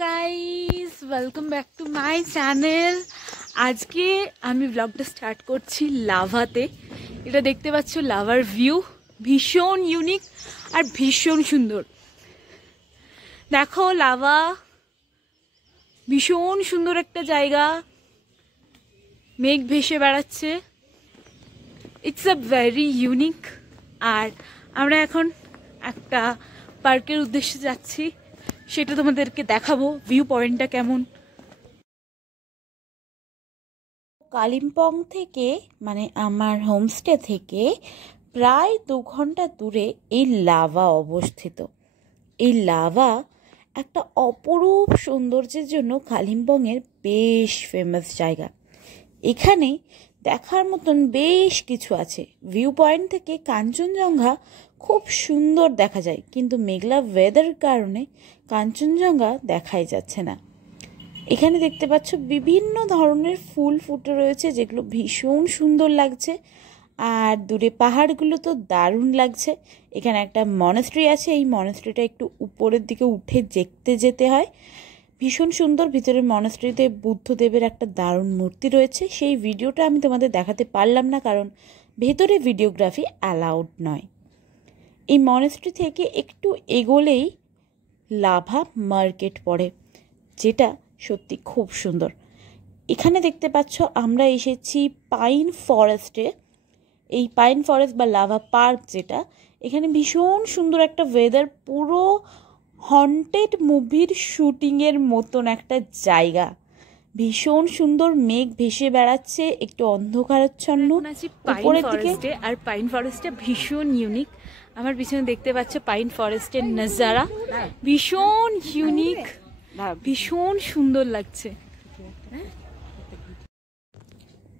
Guys welcome back to my channel. আজকে আমি ব্লগটা স্টার্ট করছি লাভাতে। এটা দেখতে পাচ্ছ লাভার ভিউ, ভীষণ ইউনিক আর ভীষণ সুন্দর। দেখো লাভা, ভীষণ সুন্দর একটা জায়গা, মেঘ ভেসে বেড়াচ্ছে। It's a very unique. আর আমরা এখন একটা পার্কের উদ্দেশ্যে যাচ্ছি, সেটা তোমাদেরকে দেখাবো ভিউ পয়েন্টটা কেমন। কালিম্পং থেকে মানে আমার হোমস্টে থেকে প্রায় 2 ঘন্টা দূরে এই লাভা অবস্থিত। এই লাভা একটা অপরূপ সৌন্দর্যের জন্য কালিম্পংয়ের বেশ ফেমাস জায়গা। এখানে দেখার মতন বেশ কিছু আছে। ভিউ পয়েন্ট থেকে কাঞ্চনজঙ্ঘা খুব সুন্দর দেখা যায়, কিন্তু মেঘলা ওয়েদারের কারণে কাঞ্চনজঙ্ঘা দেখাই যাচ্ছে না। এখানে দেখতে পাচ্ছ বিভিন্ন ধরনের ফুল ফুটে রয়েছে, যেগুলো ভীষণ সুন্দর লাগছে। আর দূরে পাহাড়গুলো তো দারুণ লাগছে। এখানে একটা মনাস্ট্রি আছে, এই মনাস্ট্রিটা একটু উপরের দিকে উঠে দেখতে যেতে হয়, ভীষণ সুন্দর। ভিতরে মনাস্ট্রিতে বুদ্ধদেবের একটা দারুণ মূর্তি রয়েছে। সেই ভিডিওটা আমি তোমাদের দেখাতে পারলাম না, কারণ ভেতরে ভিডিওগ্রাফি অ্যালাউড নয়। এই মনাস্ট্রি থেকে একটু এগোলেই লাভা মার্কেট পড়ে, যেটা সত্যি খুব সুন্দর। এখানে দেখতে পাচ্ছ আমরা এসেছি পাইন ফরেস্টে। এই পাইন ফরেস্ট বা লাভা পার্ক যেটা, এখানে ভীষণ সুন্দর একটা ওয়েদার, পুরো হন্টেড মুভির শুটিংয়ের মতন একটা জায়গা। ভীষণ সুন্দর, মেঘ ভেসে বেড়াচ্ছে, একটু অন্ধকারাচ্ছন্ন উপরের দিকে। আর পাইন ফরেস্টটা ভীষণ ইউনিক। আমার পিছনে দেখতে পাচ্ছ পাইন ফরেস্টের নজারা, ভীষণ ইউনিক, ভীষণ সুন্দর লাগছে।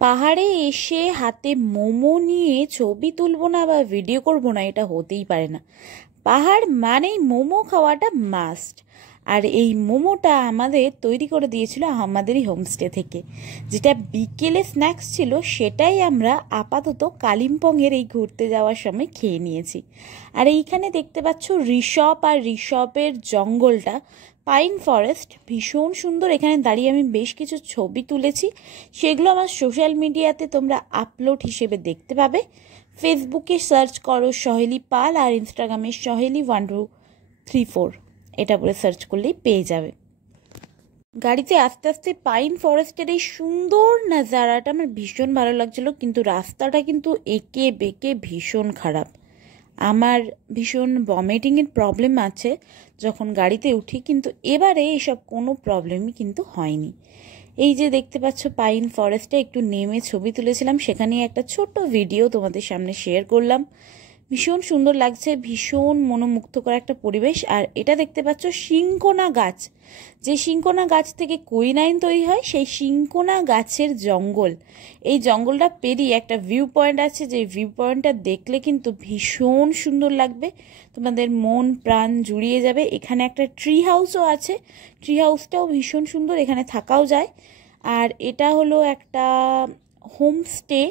পাহাড়ে এসে হাতে মোমো নিয়ে ছবি তুলবো না বা ভিডিও করবো না, এটা হতেই পারে না। পাহাড় মানেই মোমো খাওয়াটা মাস্ট। আর এই মোমোটা আমাদের তৈরি করে দিয়েছিল আমাদেরই হোমস্টে থেকে, যেটা বিকেলে স্ন্যাক্স ছিল, সেটাই আমরা আপাতত কালিম্পংয়ের এই ঘুরতে যাওয়ার সময় খেয়ে নিয়েছি। আর এইখানে দেখতে পাচ্ছ ঋষভ আর ঋষভের জঙ্গলটা, পাইন ফরেস্ট, ভীষণ সুন্দর। এখানে দাঁড়িয়ে আমি বেশ কিছু ছবি তুলেছি, সেগুলো আমার সোশ্যাল মিডিয়াতে তোমরা আপলোড হিসেবে দেখতে পাবে। ফেসবুকে সার্চ করো সহেলি পাল, আর ইনস্টাগ্রামে সহেলি 1234 এটা বলে সার্চ করলেই পেয়ে যাবে। গাড়িতে আস্তে আস্তে পাইন ফরেস্টের এই সুন্দর নাজারাটা আমার ভীষণ ভালো লাগছিল, কিন্তু রাস্তাটা কিন্তু এঁকে বেঁকে ভীষণ খারাপ। আমার ভীষণ ভমিটিংয়ের প্রবলেম আছে যখন গাড়িতে উঠি, কিন্তু এবারে এসব কোনো প্রবলেমই কিন্তু হয়নি। এই যে দেখতে পাচ্ছ পাইন ফরেস্টে একটু নেমে ছবি তুলেছিলাম, সেখানে একটা ছোট্ট ভিডিও তোমাদের সামনে শেয়ার করলাম। ভীষণ সুন্দর লাগছে, ভীষণ মনোমুগ্ধকর একটা পরিবেশ। আর এটা দেখতে পাচ্ছ সিংকোনা গাছ, যে সিংকোনা গাছ থেকে কুইনাইন তৈরি হয়, সেই সিংকোনা গাছের জঙ্গল। এই জঙ্গলটা পেরিয়ে একটা ভিউ পয়েন্ট আছে, যে ভিউ পয়েন্টটা দেখলে কিন্তু ভীষণ সুন্দর লাগবে, তোমাদের মন প্রাণ জুড়িয়ে যাবে। এখানে একটা ট্রি হাউসও আছে, ট্রি হাউসটাও ভীষণ সুন্দর, এখানে থাকাও যায়। আর এটা হলো একটা হোমস্টে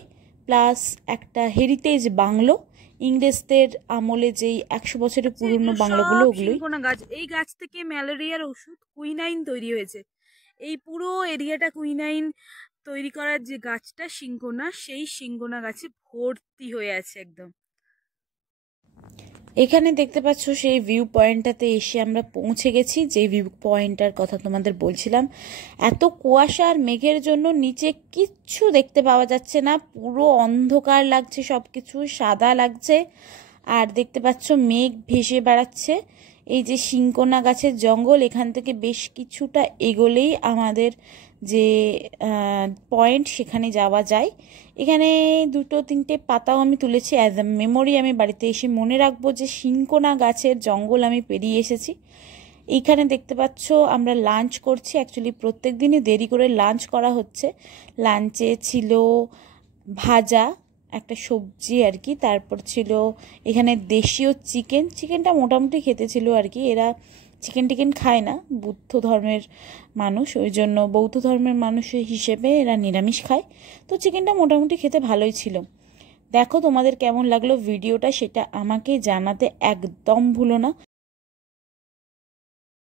প্লাস একটা হেরিটেজ বাংলো, ইংরেজদের আমলে যেই 100 বছরের পুরনো বাংলোগুলো, ওগুলোই। গাছ, এই গাছ থেকে ম্যালেরিয়ার ওষুধ কুইনাইন তৈরি হয়েছে। এই পুরো এরিয়াটা কুইনাইন তৈরি করার যে গাছটা সিংকোনা, সেই সিংকোনা গাছে ভর্তি হয়ে আছে একদম। এখানে দেখতে পাচ্ছ সেই ভিউ পয়েন্টটাতে এসে আমরা পৌঁছে গেছি, যে ভিউ পয়েন্টটার কথা তোমাদের বলছিলাম। এত কুয়াশা আর মেঘের জন্য নিচে কিচ্ছু দেখতে পাওয়া যাচ্ছে না, পুরো অন্ধকার লাগছে, সব কিছু সাদা লাগছে। আর দেখতে পাচ্ছ মেঘ ভেসে বেড়াচ্ছে। এই যে সিংকোনা গাছের জঙ্গল, এখান থেকে বেশ কিছুটা এগোলেই আমাদের যে পয়েন্ট, সেখানে যাওয়া যায়। এখানে 2-3টে পাতাও আমি তুলেছি অ্যাজ আ মেমোরি, আমি বাড়িতে এসে মনে রাখবো যে সিংকোনা গাছের জঙ্গল আমি পেরিয়ে এসেছি। এইখানে দেখতে পাচ্ছ আমরা লাঞ্চ করছি, অ্যাকচুয়ালি প্রত্যেক দিনই দেরি করে লাঞ্চ করা হচ্ছে। লাঞ্চে ছিল ভাজা, একটা সবজি আর কি, তারপর ছিল এখানে দেশীয় চিকেনটা মোটামুটি খেতে ছিল আর কি। এরা চিকেন খায় না, বুদ্ধ ধর্মের মানুষ, ওই জন্য বৌদ্ধ ধর্মের মানুষ হিসেবে এরা নিরামিষ খায়, তো চিকেনটা মোটামুটি খেতে ভালোই ছিল। দেখো তোমাদের কেমন লাগলো ভিডিওটা, সেটা আমাকে জানাতে একদম ভুলো না।